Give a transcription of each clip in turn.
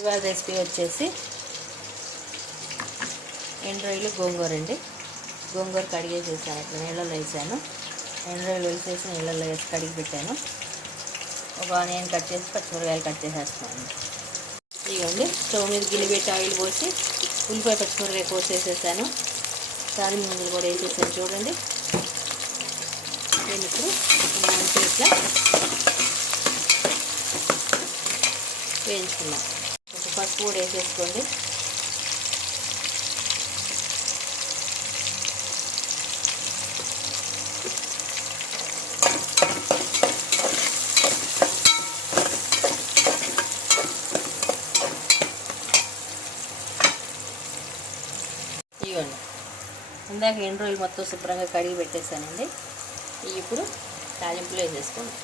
ఇవాళ రెసిపీ వచ్చేసి ఎండు రొయ్యలు గోంగూర అండి. గోంగూర కడిగేసేసాను, అట్లా నీళ్ళలో వేసాను. ఎండు రొయ్యలు వేసేసి నీళ్ళలో వేసి కడిగి పెట్టాను. ఒక ఆనియన్ కట్ చేసి పచ్చిమిరకాయలు కట్ చేసేస్తున్నాను. ఇదిగోండి, స్టవ్ మీద గిన్నె పెట్టి ఆయిల్ పోసి ఉల్లిపాయ పచ్చిమిరకాయ కోసేసేసాను. తాలింపు గింజలు కూడా వేసేసాను. చూడండి, నేను ఇప్పుడు మంచిగా ఇట్లా వేయించుకున్నాను. కొంచెం పసుపు కూడా వేసేసుకోండి. ఇవ్వండి, ఇందాక ఎండు రొయ్యలు మొత్తం శుభ్రంగా కడిగి పెట్టేశానండి. ఇప్పుడు తాలింపులో వేసేసుకోండి.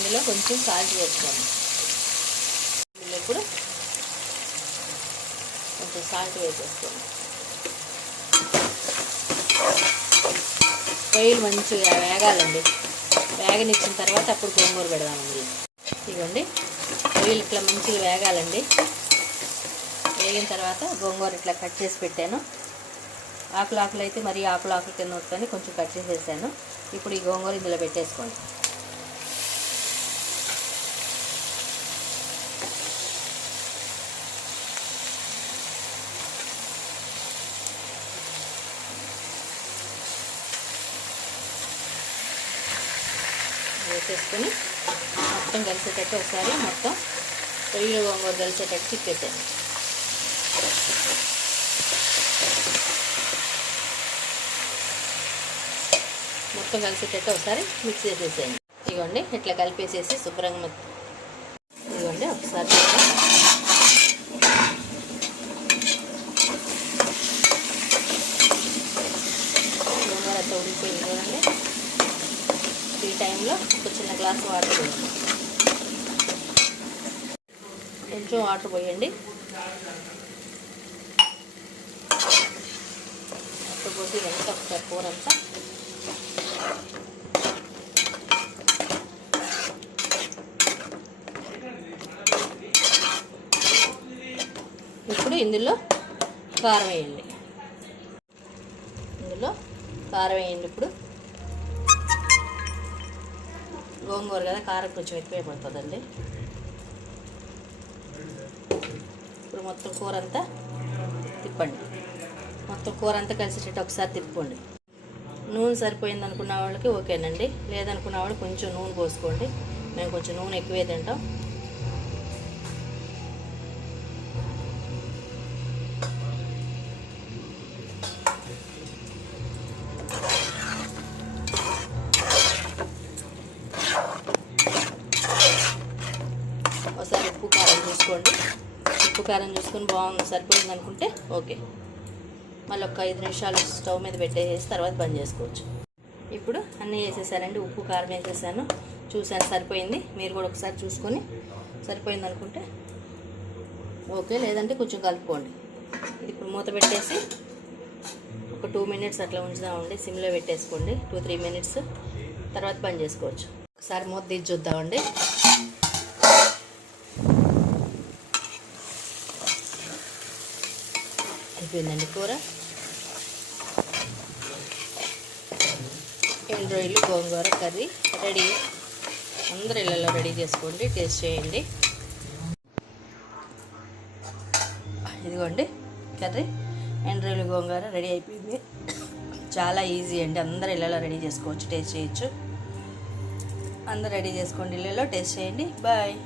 ఇందులో కొంచెం సాల్ట్ వేసుకోండి. ఇందులో ఇప్పుడు కొంచెం సాల్ట్ వేసేసుకోండి. రొయ్యలు మంచిగా వేగాలండి. వేగనిచ్చిన తర్వాత అప్పుడు గోంగూర పెడదామండి. ఇవ్వండి, రొయ్యలు ఇట్లా మంచిగా వేగాలండి. వేగిన తర్వాత గోంగూర ఇట్లా కట్ చేసి పెట్టాను. ఆకులు అయితే మరీ ఆకులు కింద వస్తుంది, కొంచెం కట్ చేసేసాను. ఇప్పుడు ఈ గోంగూర ఇందులో పెట్టేసుకోండి. వేసేసుకొని మొత్తం కలిసేటట్టు ఒకసారి మొత్తం రొయ్యలు గోంగూర కలిసేటట్టు తిప్పేసాను. మొత్తం కలిసేటట్టు ఒకసారి మిక్స్ చేసేసాను. ఇదిగోండి, ఇట్లా కలిపేసేసి శుభ్రంగా ఇదిగోండి ఒకసారి గోంగూర అంతా ఉడికిపోయింది కదండి. ఈ టైంలో ఒక చిన్న గ్లాస్ వాటర్ పోయండి. కొంచెం వాటర్ పోయండి. వాటర్ పోసి ఇదంతా ఒకసారి కూర అంతా ఇప్పుడు ఇందులో కారం వేయండి. ఇప్పుడు గోంగూర కదా, కారం కొంచెం ఎక్కువే పడుతుందండి. ఇప్పుడు మొత్తం కూర అంతా తిప్పండి. మొత్తం కూర అంతా కలిసేటట్టు ఒకసారి తిప్పుకోండి. నూనె సరిపోయింది అనుకున్న వాళ్ళకి ఓకేనండి, లేదనుకున్న వాళ్ళు కొంచెం నూనె పోసుకోండి. మేము కొంచెం నూనె ఎక్కువే తింటాం. ఒకసారి ఉప్పు కారం చూసుకొని బాగుంది సరిపోయింది అనుకుంటే ఓకే. మళ్ళీ ఒక 5 నిమిషాలు స్టవ్ మీద పెట్టేసి తర్వాత బంద్ చేసుకోవచ్చు. ఇప్పుడు అన్నీ వేసేసానండి. ఉప్పు కారం వేసేసాను, చూసాను సరిపోయింది. మీరు కూడా ఒకసారి చూసుకొని సరిపోయింది అనుకుంటే ఓకే, లేదంటే కొంచెం కలుపుకోండి. ఇప్పుడు మూత పెట్టేసి ఒక 2 మినిట్స్ అట్లా ఉంచుదామండి. సిమ్లో పెట్టేసుకోండి. 2-3 మినిట్స్ తర్వాత బంద్ చేసుకోవచ్చు. ఒకసారి మూత తీసి చూద్దామండి. అయిపోయిందండి కూర. ఎండు రొయ్యలు గోంగూర కర్రీ రెడీ. అందరూ ఇళ్ళలో రెడీ చేసుకోండి, టేస్ట్ చేయండి. ఇదిగోండి కర్రీ ఎండు రొయ్యలు గోంగూర రెడీ అయిపోయింది. చాలా ఈజీ అండి, అందరూ ఇళ్ళలో రెడీ చేసుకోవచ్చు, టేస్ట్ చేయొచ్చు. అందరూ రెడీ చేసుకోండి, ఇళ్ళలో టేస్ట్ చేయండి. బాయ్.